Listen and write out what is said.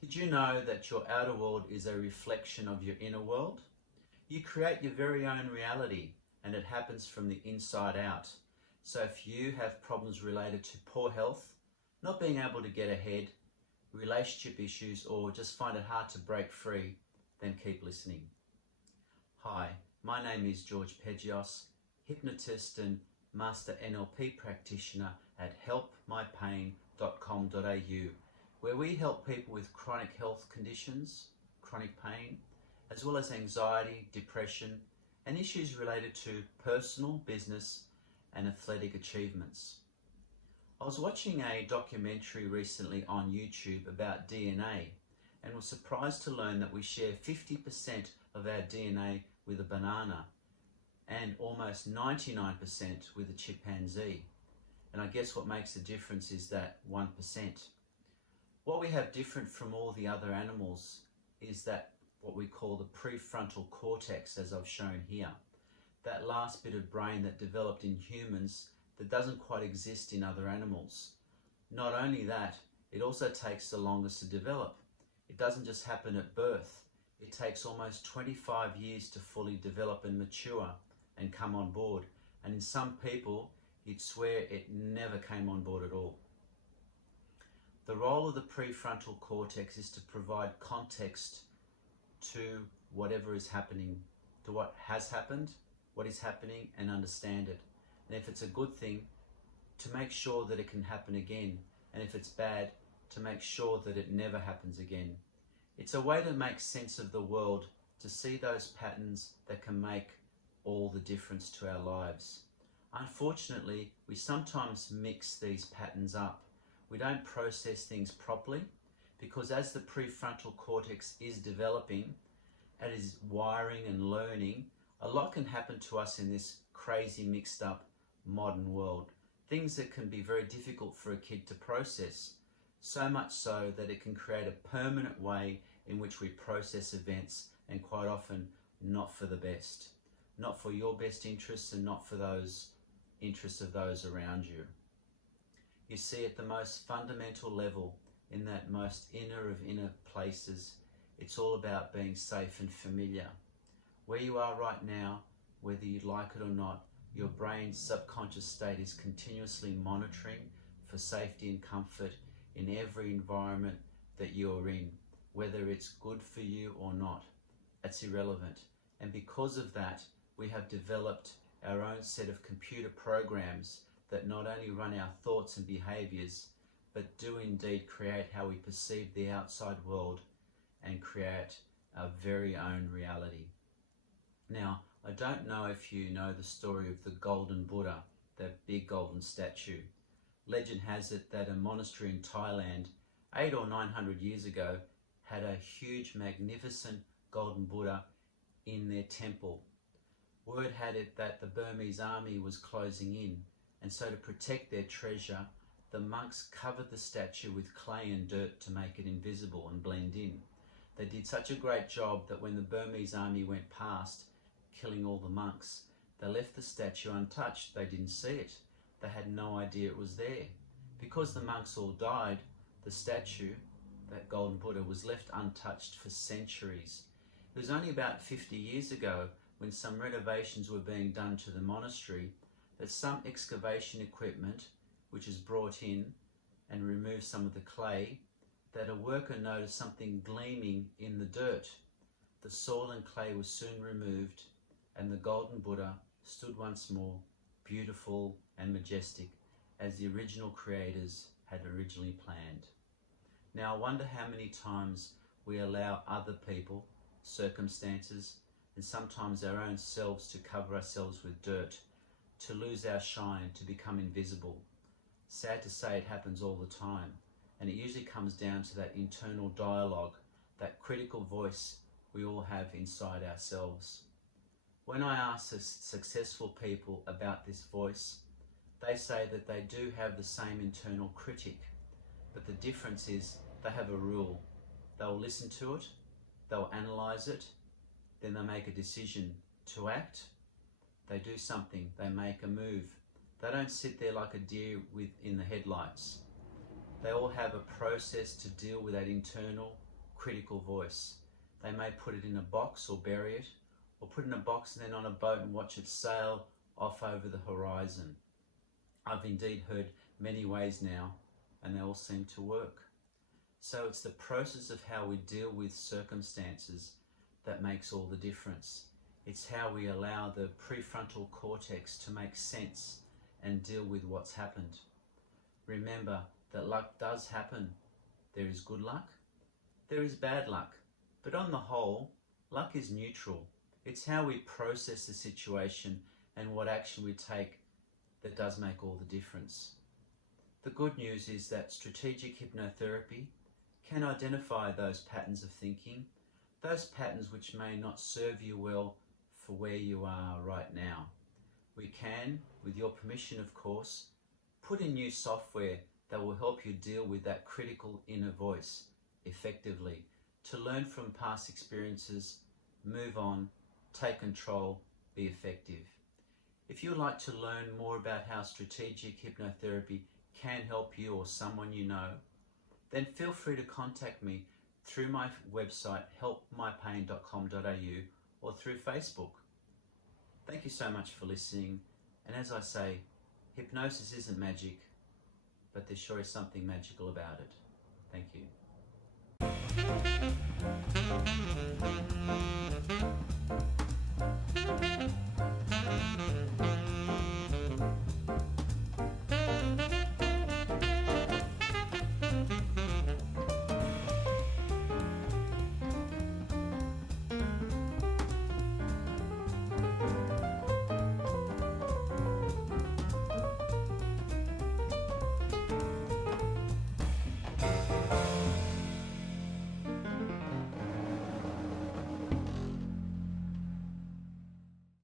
Did you know that your outer world is a reflection of your inner world? You create your very own reality and it happens from the inside out. So if you have problems related to poor health, not being able to get ahead, relationship issues, or just find it hard to break free, then keep listening. Hi, my name is George Pegios, hypnotist and master NLP practitioner at helpmypain.com.au, where we help people with chronic health conditions, chronic pain, as well as anxiety, depression, and issues related to personal, business, and athletic achievements. I was watching a documentary recently on YouTube about DNA and was surprised to learn that we share 50% of our DNA with a banana and almost 99% with a chimpanzee. And I guess what makes the difference is that 1%. What we have different from all the other animals is that what we call the prefrontal cortex, as I've shown here. That last bit of brain that developed in humans that doesn't quite exist in other animals. Not only that, it also takes the longest to develop. It doesn't just happen at birth. It takes almost 25 years to fully develop and mature and come on board. And in some people, you'd swear it never came on board at all. The role of the prefrontal cortex is to provide context to whatever is happening, to what has happened, what is happening, and understand it. And if it's a good thing, to make sure that it can happen again. And if it's bad, to make sure that it never happens again. It's a way to make sense of the world, to see those patterns that can make all the difference to our lives. Unfortunately, we sometimes mix these patterns up. We don't process things properly because as the prefrontal cortex is developing, it is wiring and learning, a lot can happen to us in this crazy mixed up modern world. Things that can be very difficult for a kid to process, so much so that it can create a permanent way in which we process events, and quite often not for the best. Not for your best interests and not for those interests of those around you. You see, at the most fundamental level, in that most inner of inner places, it's all about being safe and familiar. Where you are right now, whether you like it or not, your brain's subconscious state is continuously monitoring for safety and comfort in every environment that you're in, whether it's good for you or not. That's irrelevant. And because of that, we have developed our own set of computer programs that not only run our thoughts and behaviors, but do indeed create how we perceive the outside world and create our very own reality. Now, I don't know if you know the story of the golden Buddha, that big golden statue. Legend has it that a monastery in Thailand 800 or 900 years ago had a huge, magnificent golden Buddha in their temple. Word had it that the Burmese army was closing in, and so to protect their treasure, the monks covered the statue with clay and dirt to make it invisible and blend in. They did such a great job that when the Burmese army went past, killing all the monks, they left the statue untouched. They didn't see it. They had no idea it was there. Because the monks all died, the statue, that golden Buddha, was left untouched for centuries. It was only about 50 years ago, when some renovations were being done to the monastery, that some excavation equipment, which is brought in and removed some of the clay, that a worker noticed something gleaming in the dirt. The soil and clay was soon removed, and the golden Buddha stood once more, beautiful and majestic, as the original creators had originally planned. Now I wonder how many times we allow other people, circumstances, and sometimes our own selves to cover ourselves with dirt, to lose our shine, to become invisible. Sad to say, it happens all the time, and it usually comes down to that internal dialogue, that critical voice we all have inside ourselves. When I ask successful people about this voice, they say that they do have the same internal critic, but the difference is they have a rule. They'll listen to it, they'll analyze it, then they make a decision to act. They do something, they make a move. They don't sit there like a deer in the headlights. They all have a process to deal with that internal critical voice. They may put it in a box or bury it, or put it in a box and then on a boat and watch it sail off over the horizon. I've indeed heard many ways now, and they all seem to work. So it's the process of how we deal with circumstances that makes all the difference. It's how we allow the prefrontal cortex to make sense and deal with what's happened. Remember that luck does happen. There is good luck, there is bad luck, but on the whole, luck is neutral. It's how we process the situation and what action we take that does make all the difference. The good news is that strategic hypnotherapy can identify those patterns of thinking, those patterns which may not serve you well for where you are right now. We can, with your permission of course, put in new software that will help you deal with that critical inner voice effectively, to learn from past experiences, move on, take control, be effective. If you would like to learn more about how strategic hypnotherapy can help you or someone you know, then feel free to contact me through my website helpmypain.com.au or through Facebook. Thank you so much for listening, and as I say, hypnosis isn't magic, but there sure is something magical about it. Thank you.